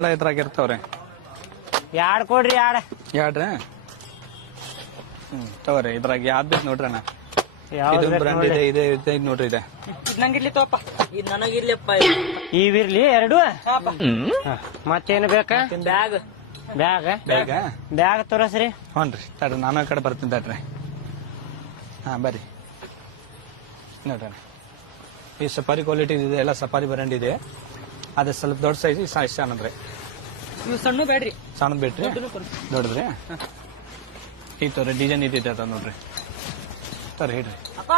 ಇದ್ರಾಗ ಇರ್ತಾವ್ರಿ. ಯಾಡ್ ಕೊಡ್ರಿ ಯಾಡ್ ಯಾಡ್ರಿ ತಗೋರಿ. ಇದ್ರಾಗ ಯಾವ್ದು ಬೇಕು ನೋಡ್ರಿ ಅಣ್ಣ. ಯಾವ್ದ್ ಇದು ಬೇಕ್ ಬ್ರ್ಯಾಂಡ್ ನೋಡ್ರಿ. ಇದೆ, ಇದೆ ನೋಡ್ರಿ ಇದೆ. ನಂಗಿರ್ಲಿ ತೋಪ ಇದು ನನಗಿರ್ಲಿಪ್ಪ ಇವಿರ್ಲಿ ಎರಡು. ಮತ್ತೇನು ಬೇಕ? ಬ್ಯಾಗ್ ಬ್ಯಾಗ್ ಬೇಗ ಬ್ಯಾಗ್ ತೋರಸ್ರಿ. ಹ್ಞೂನ್ರಿ ತಡ್ರಿ, ನಾನು ಆ ಕಡೆ ಬರ್ತೀನಿ ತಡ್ರಿ. ಹಾ ಬರ್ರಿ ನೋಡ್ರಿ. ಈ ಸಫಾರಿ ಕ್ವಾಲಿಟಿ ಇದೆ, ಎಲ್ಲ ಸಫಾರಿ ಬ್ರ್ಯಾಂಡ್ ಇದೆ. ಅದೇ ಸ್ವಲ್ಪ ದೊಡ್ಡ ಸೈಜ್ ಇಷ್ಟ ಅನ್ನದ್ರಿ. ಇವು ಸಣ್ಣ ಬೇಡ್ರಿ, ಸಣ್ಣದ್ ಬಿಟ್ರಿ ದೊಡ್ಡದ್ರಿ. ಈಗ ತೋರಿ ಡಿಸೈನ್ ಇದ್ದಿದೆ ಅದ ನೋಡ್ರಿ. ತೋರಿ ಹಿಡ್ರಿ. ಅಪ್ಪ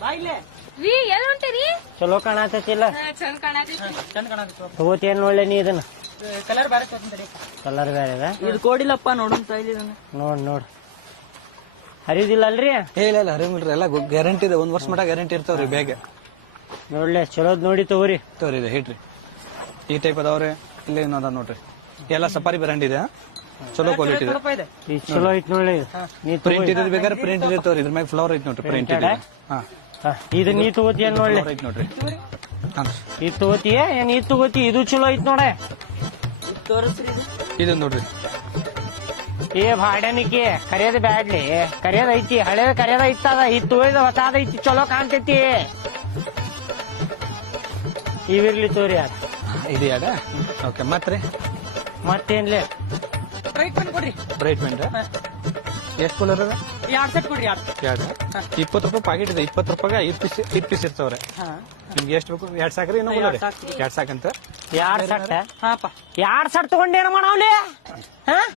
ಬಾ ಇಲ್ಲೇ. ರೀ ಎಲ್ ಹೊಂಟಿರಿ? ಚಲೋ ಕಾಣತೈತಿಲ್ಲ? ಚಂದ ಕಾಣತಿ. ಚಂದ ಕಾಣತ್ತೆ. ತಗೋತೇನ್ ಒಳ್ಳೆ ನೀ ಇದನ್ನ ಕಲರ್ ಬೇರೆ ತಗೊಂಡ್ರಿ. ಕಲರ್ ಬೇರೆ ಅದ. ಇದು ಕೋಡಿಲ್ಲಪ್ಪ ನೋಡೋಣ ತಾಯಿಲಿ ಇದನ್ನ. ನೋಡ್ ಹರಿದಿಲ್ಲ ಅಲ್ರಿ? ಇಲ್ಲ ಇಲ್ಲ ಹರಿಮಿಲ್ರಿ, ಎಲ್ಲ ಗ್ಯಾರಂಟಿ ಇದೆ. 1 ವರ್ಷ ಮಟ ಗ್ಯಾರಂಟಿ ಇರ್ತಾವ್ರಿ ಬೇಗ. ನೋಡ್ಲೆ ಚಲೋದ್ ನೋಡಿ ತಗೋರಿ. ತೋರಿ ಇದೆ ಹಿಡ್ರಿ. ಈ ಟೈಪ್ ಅದಾವ್ರಿ. ಇಲ್ಲಿ ಏನದ ನೋಡ್ರಿ, ಎಲ್ಲ ಸಫಾರಿ ಬ್ರ್ಯಾಂಡ್ ಇದೆ, ಚಲೋ ಕ್ವಾಲಿಟಿ ಇದೆ. ಸ್ವಲ್ಪ ಇದೆ. ಇದು ಚಲೋ ಐತ್ ನೋಡಿ ಇದು. ನೀ ಪ್ರಿಂಟ್ ಇದೆ ಬೇಕಾದ್ರೆ ಪ್ರಿಂಟ್ ಇದೆ ತೋರಿ. ಇದ್ರ ಮ್ಯಾಗ ಫ್ಲವರ್ ಐತಿ ನೋಡ್ರಿ, ಪ್ರಿಂಟ್ ಇದೆ. ಹಾ ಇದು ನೀ ತಗೋತಿಯ ನೋಡ್ಲಿ. ಫ್ಲವರ್ ಐತಿ ನೋಡ್ರಿ. ಇದು ತಗೋತಿಯ ಏನ್ ಇದು ತಗೋತಿ? ಇದು ಚಲೋ ಐತ್ ನೋಡ. ಇದು ತೋರಿಸ್ರಿ ಇದು. ಇದು ನೋಡ್ರಿ. ಏ ಭಾಡ್ಯಾನಿಕೆ ಕರಿಯದ ಬ್ಯಾಡ್ಲಿ, ಕರಿಯದ ಐತಿ, ಹಳೇದ ಕರಿಯದ ಐತದ. ಇದು ತೋರಿದ ಹೊಸಾದ ಐತಿ, ಚಲೋ ಕಾಣ್ತೈತಿ. ಇವಿರ್ಲಿ ತೋರಿ ಅದ. ಇದು ಯಾಡ ಓಕೆ. ಮತ್ರಿ ಮತ್ತೇನ್ಲಿ? ಟ್ರೈಟ್ಮೆಂಟ್ ಕೊಡ್ರಿ. ಬ್ರೈಟ್ ಮೆಂಟ್ ಎಷ್ಟು ಕಲರ್ ಅದ? 2 ಸೆಟ್ ಕೊಡ್ರಿ. 2 ಎರಡು 20 ರೂಪಾಯಿ ಪ್ಯಾಕೆಟ್ ಇದೆ. 20 ರೂಪಾಯಿಗೆ 5 ಪೀಸ್ ಇರ್ತಾವ್ರೆ. ಹಾ ನಿಮ್ಗೆ ಎಷ್ಟು ಬೇಕು? 2 ಸಾಕ್ರಿ ಇನ್ನೂ ಎರಡ್ ಸಾಕ್ರಿ. 2 ಸಾಕಂತ. 2 ಸೆಟ್? ಹಾಪ 2 ಸೆಟ್ ತಗೊಂಡೇನ ಮಾಡವ್ಲಿ? ಹಾ